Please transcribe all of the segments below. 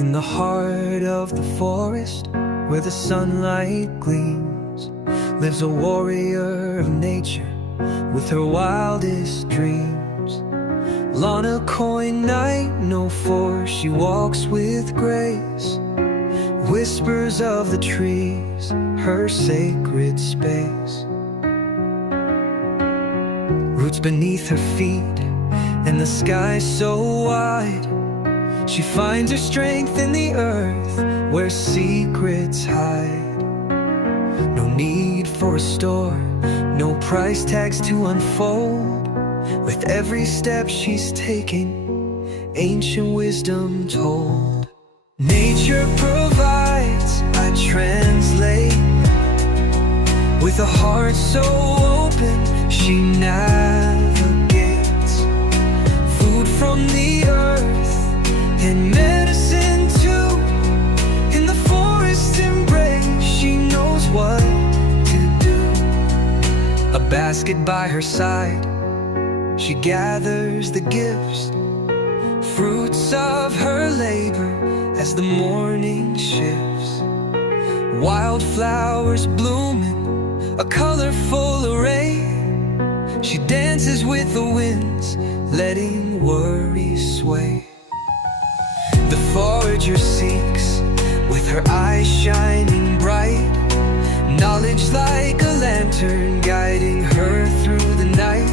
In the heart of the forest, where the sunlight gleams, lives a warrior of nature with her wildest dreams. LanaCoin night, no force, she walks with grace. Whispers of the trees, her sacred space. Roots beneath her feet, and the sky so wide. She finds her strength in the earth, where secrets hide. No need for a store, no price tags to unfold. With every step she's taking, ancient wisdom told. Nature provides, I translate. With a heart so open, she navigates. Food from the earth, and medicine too. In the forest embrace, she knows what to do. A basket by her side, she gathers the gifts, fruits of her labor as the morning shifts. Wildflowers blooming, a colorful array. She dances with the winds, letting worries sway. The forager seeks, with her eyes shining bright. Knowledge like a lantern, guiding her through the night.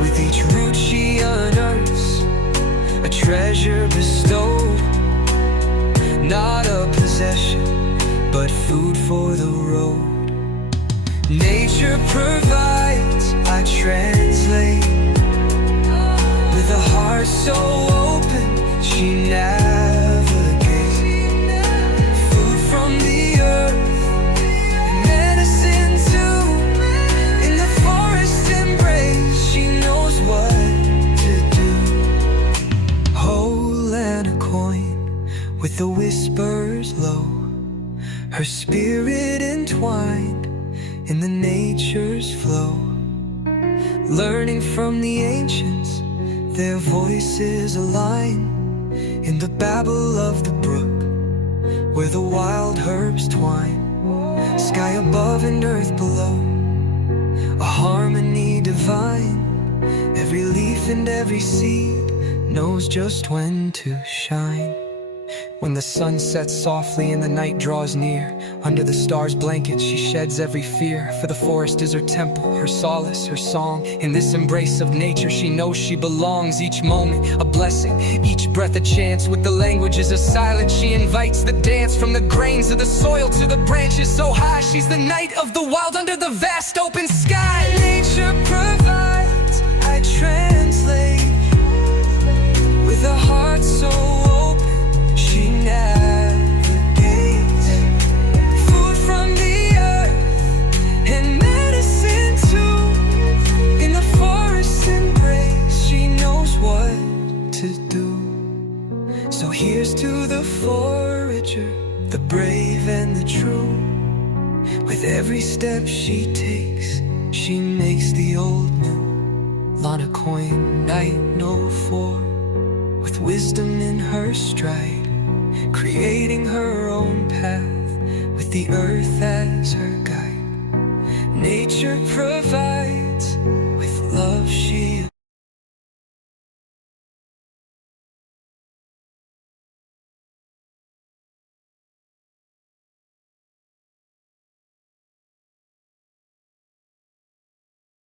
With each root she unearths a treasure bestowed. Not a possession, but food for the road. Nature provides, I translate. With a heart so open, she navigates. Food from the earth, and medicine too. In the forest embrace, she knows what to do. Oh, LanaCoin, with the whispers low, her spirit entwined in the nature's flow. Learning from the ancients, their voices align. In the babble of the brook, where the wild herbs twine. Sky above and earth below, a harmony divine. Every leaf and every seed knows just when to shine. When the sun sets softly and the night draws near, under the stars' blanket she sheds every fear. For the forest is her temple, her solace, her song. In this embrace of nature she knows she belongs. Each moment a blessing, each breath a chance. With the languages of silence she invites the dance. From the grains of the soil to the branches so high, she's the night of the wild under the vast open sky. Nature provides, I translate. With a heart so open, she navigates. Food from the earth, and medicine too. In the forest's embrace, she knows what to do. So here's to the forager, the brave and the true. With every step she takes, she makes the old new. LanaCoin night, no four, with wisdom in her stride, creating her own path, with the earth as her guide. Nature provides, with love she